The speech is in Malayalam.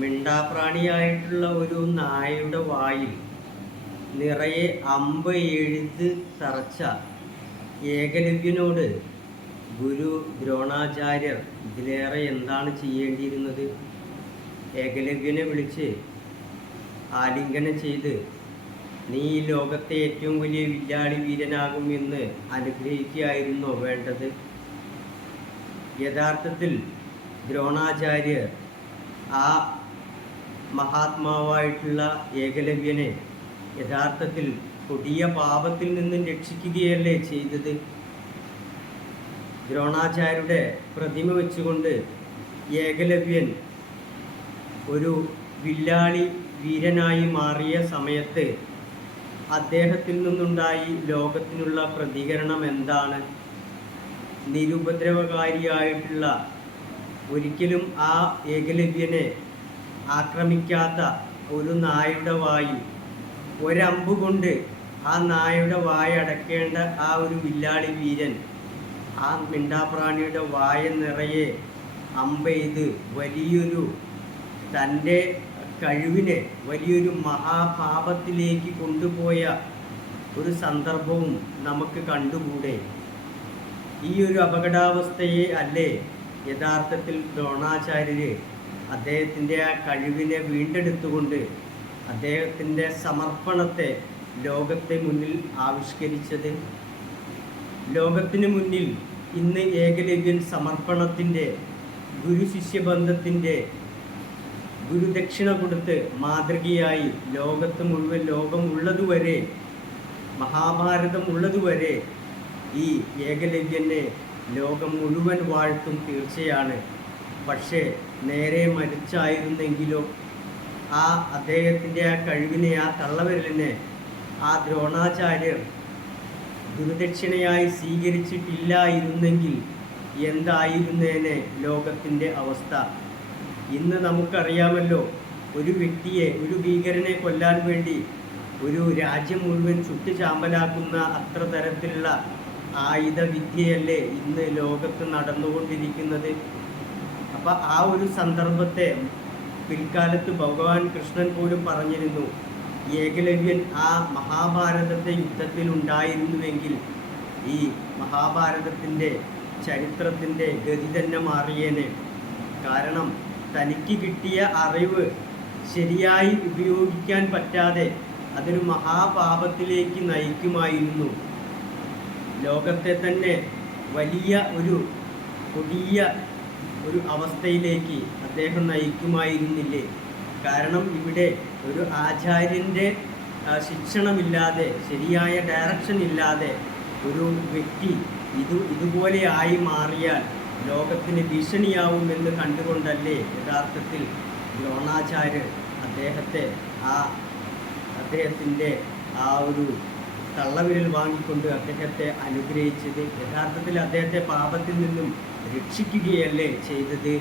മിണ്ടാപ്രാണിയായിട്ടുള്ള ഒരു നായയുടെ വായിൽ നിറയെ അമ്പ് എഴുതി തറച്ച ഏകലവ്യനോട് ഗുരു ദ്രോണാചാര്യർ ഇതിലേറെ എന്താണ് ചെയ്യേണ്ടിയിരുന്നത്? ഏകലവ്യനെ വിളിച്ച് ആലിംഗനം ചെയ്ത് നീ ഈ ലോകത്തെ ഏറ്റവും വലിയ വില്ലാളി വീരനാകും എന്ന് അനുഗ്രഹിക്കുകയായിരുന്നോ വേണ്ടത്? യഥാർത്ഥത്തിൽ ദ്രോണാചാര്യർ ആ മഹാത്മാവായിട്ടുള്ള ഏകലവ്യനെ യഥാർത്ഥത്തിൽ കൊടിയ പാപത്തിൽ നിന്നും രക്ഷിക്കുകയല്ലേ ചെയ്തത്? ദ്രോണാചാര്യരുടെ പ്രതിമ വെച്ചുകൊണ്ട് ഏകലവ്യൻ ഒരു വില്ലാളി വീരനായി മാറിയ സമയത്ത് അദ്ദേഹത്തിൽ നിന്നുണ്ടായി ലോകത്തിനുള്ള പ്രതികരണം എന്താണ്? നിരുപദ്രവകാരിയായിട്ടുള്ള, ഒരിക്കലും ആ ഏകലവ്യനെ ആക്രമിക്കാത്ത ഒരു നായയുടെ വായിൽ ഒരമ്പ് കൊണ്ട് ആ നായയുടെ വായ അടക്കേണ്ട ആ ഒരു വില്ലാളി വീരൻ ആ മിണ്ടാപ്രാണിയുടെ വായ നിറയെ അമ്പെയ്ത് വലിയൊരു തൻ്റെ കഴിവിനെ വലിയൊരു മഹാപാപത്തിലേക്ക് കൊണ്ടുപോയ ഒരു സന്ദർഭവും നമുക്ക് കണ്ടുകൂടെ? ഈ ഒരു അപകടാവസ്ഥയെ അല്ലേ യഥാർത്ഥത്തിൽ ദ്രോണാചാര്യര് അദ്ദേഹത്തിൻ്റെ ആ കഴിവിനെ വീണ്ടെടുത്തുകൊണ്ട് അദ്ദേഹത്തിൻ്റെ സമർപ്പണത്തെ ലോകത്തെ മുന്നിൽ ആവിഷ്കരിച്ചത്? ലോകത്തിന് മുന്നിൽ ഇന്ന് ഏകലവ്യൻ സമർപ്പണത്തിൻ്റെ, ഗുരുശിഷ്യബന്ധത്തിൻ്റെ, ഗുരുദക്ഷിണ കൊടുത്ത് മാതൃകയായി ലോകത്ത് മുഴുവൻ, ലോകം ഉള്ളതുവരെ, മഹാഭാരതം ഉള്ളതുവരെ ഈ ഏകലവ്യനെ ലോകം മുഴുവൻ വാഴ്ത്തും തീർച്ചയാണ്. പക്ഷേ നേരെ മരിച്ചായിരുന്നെങ്കിലോ ആ അദ്ദേഹത്തിൻ്റെ ആ കഴിവിനെ, ആ തള്ളവിരലിനെ ആ ദ്രോണാചാര്യർ ഗുരുദക്ഷിണയായി സ്വീകരിച്ചിട്ടില്ലായിരുന്നെങ്കിൽ എന്തായിരുന്നേനെ ലോകത്തിൻ്റെ അവസ്ഥ? ഇന്ന് നമുക്കറിയാമല്ലോ, ഒരു വ്യക്തിയെ, ഒരു ഭീകരനെ കൊല്ലാൻ വേണ്ടി ഒരു രാജ്യം മുഴുവൻ ചുട്ടുചാമ്പലാക്കുന്ന അത്ര തരത്തിലുള്ള ആയുധവിദ്യയല്ലേ ഇന്ന് ലോകത്ത് നടന്നുകൊണ്ടിരിക്കുന്നത്. അപ്പം ആ ഒരു സന്ദർഭത്തെ പിൽക്കാലത്ത് ഭഗവാൻ കൃഷ്ണൻ പോലും പറഞ്ഞിരുന്നു, ഏകലവ്യൻ ആ മഹാഭാരതത്തെ യുദ്ധത്തിൽ ഉണ്ടായിരുന്നുവെങ്കിൽ ഈ മഹാഭാരതത്തിൻ്റെ ചരിത്രത്തിൻ്റെ ഗതി തന്നെ മാറിയേനെ. കാരണം തനിക്ക് കിട്ടിയ അറിവ് ശരിയായി ഉപയോഗിക്കാൻ പറ്റാതെ അതൊരു മഹാപാപത്തിലേക്ക് നയിക്കുമായിരുന്നു. ലോകത്തെ തന്നെ വലിയ ഒരു കൊടിയ ഒരു അവസ്ഥയിലേക്ക് അദ്ദേഹം നയിക്കുമായിരുന്നില്ലേ? കാരണം ഇവിടെ ഒരു ആചാര്യൻ്റെ ശിക്ഷണമില്ലാതെ, ശരിയായ ഡയറക്ഷൻ ഇല്ലാതെ ഒരു വ്യക്തി ഇതുപോലെ ആയി മാറിയാൽ ലോകത്തിന് ഭീഷണിയാവുമെന്ന് കണ്ടുകൊണ്ടല്ലേ യഥാർത്ഥത്തിൽ ദ്രോണാചാര്യർ അദ്ദേഹത്തിൻ്റെ ആ ഒരു തള്ളവിരൽ വാങ്ങിക്കൊണ്ട് അദ്ദേഹത്തെ അനുഗ്രഹിച്ചത്? യഥാർത്ഥത്തിൽ അദ്ദേഹത്തെ പാപത്തിൽ നിന്നും രക്ഷിക്കുകയല്ലേ ചെയ്തത്?